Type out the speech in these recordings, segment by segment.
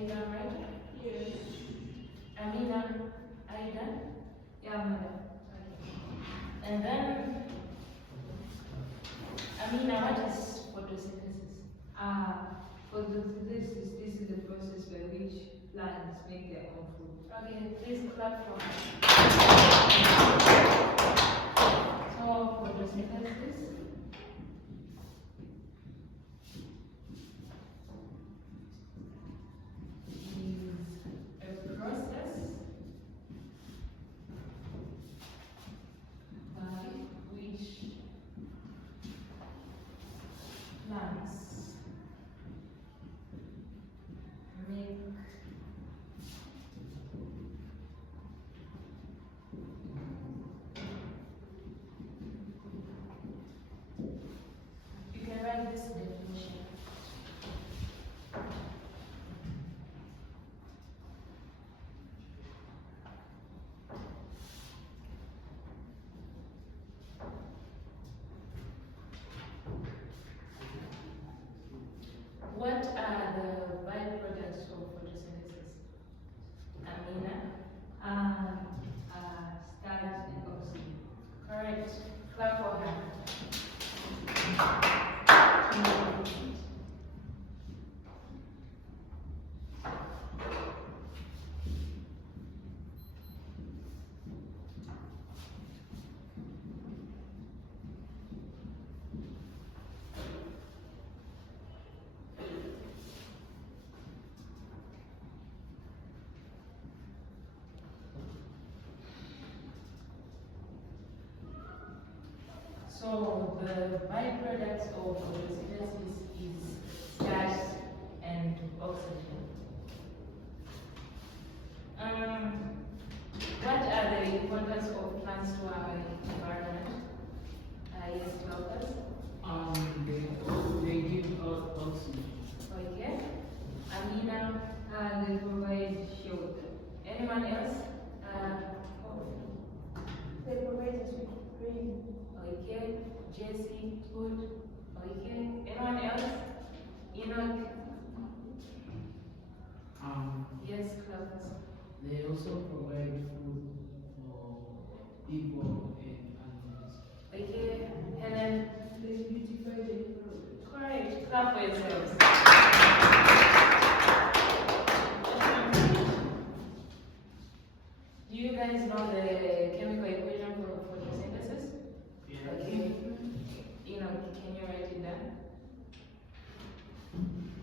say that right? Yes. Amina, Aida? Yeah, madam. And then, Amina, what is photosynthesis? Photosynthesis, this is the process by which plants make their own food. Okay, please clap for me. So, photosynthesis is a process by which plants make you can write this definition. What are the byproducts of photosynthesis? Amina? Starch and oxygen. Correct. Clap for her. So the byproducts of photosynthesis is starch and oxygen. What are the importance of plants to our environment? Yes, Clopas. They give us oxygen. Okay. Amina. They provide shelter. Anyone else? They provide us with rain. Okay. Jesse. Good. Okay. Anyone else? Enoch. Yes, Clopas. They also provide food for people and animals. Okay. Helen. They beautify the environment. Correct. Clap for yourselves. Do you guys know the chemical equation for photosynthesis? Okay. Can you write it down?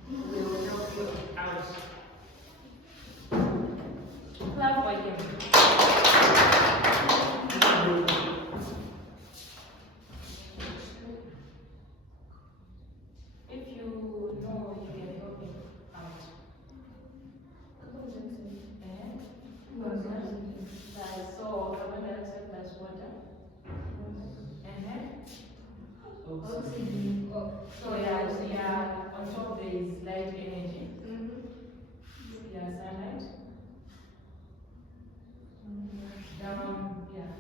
We will help you out. Clap for him. If you know, you can help him out. So carbon dioxide plus water. Oxygen. So yeah, on top there is light energy. Yeah, sunlight. Down, yeah.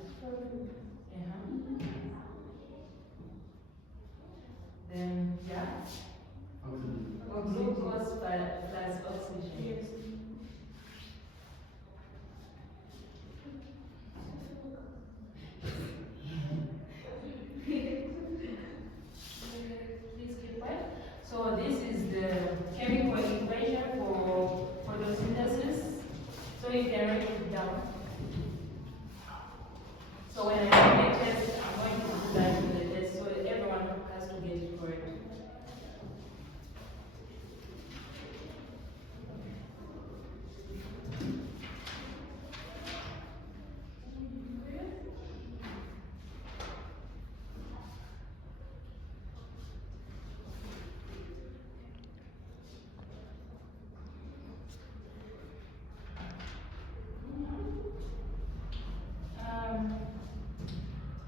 Then yeah. Glucose plus oxygen. Yes. Please keep quiet. So this is the chemical equation for photosynthesis. So you can write it down. So when I make test, I'm going to do that in the test, so everyone has to get it correct.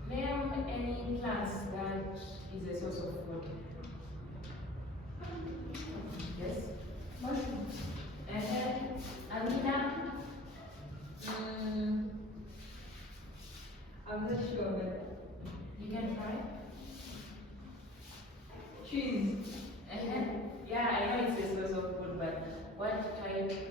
Name any plants that is a source of food. Yes? Mushrooms. Amina? I'm not sure, but You can try. cheese. Yeah, I know it's a source of food, but what type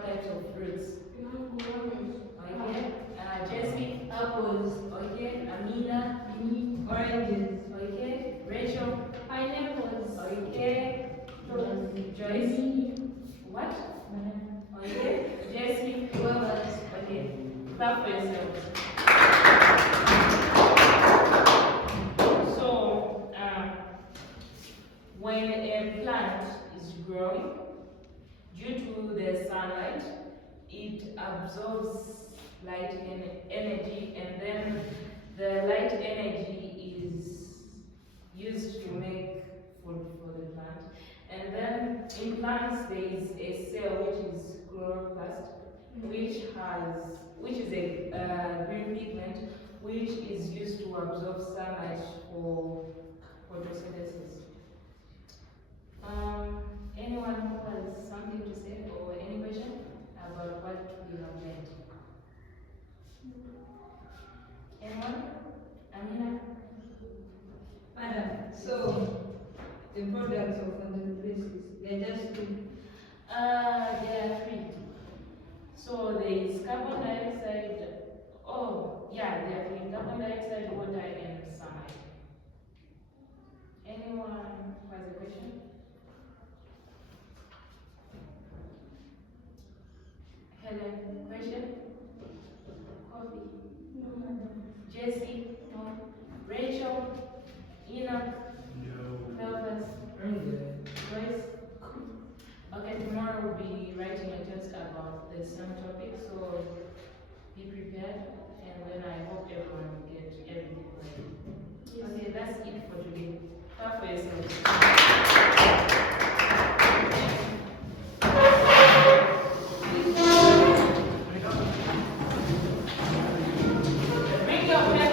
what types of fruits? Okay. Jesse, apples. Okay. Amina, oranges. Okay. Rachel, Pineapples. okay. Joyce, what? Okay. Jesse, guavas. Okay. Clap for yourselves. So, when a plant is growing, due to the sunlight, it absorbs light and energy, and then the light energy is used to make food for the plant. And then in plants there is a cell which is chloroplast, which is a green pigment which is used to absorb sunlight for photosynthesis. Anyone who has something to say or any question about what we have learned? Anyone? Amina? Madam, so the products of photosynthesis, they're just two. There are three. So there is carbon dioxide. Oh, yeah, there are three: carbon dioxide, water, and sunlight. Anyone who has a question? Helen, question? Coffee. No, madam. Jesse? No. Rachel? Enoch? Clovis? Joyce? Okay, tomorrow we'll be writing a test about the same topic, so be prepared, and then I hope everyone will get everything ready. Okay, that's it for today. Clap for yourself. Bring your pen.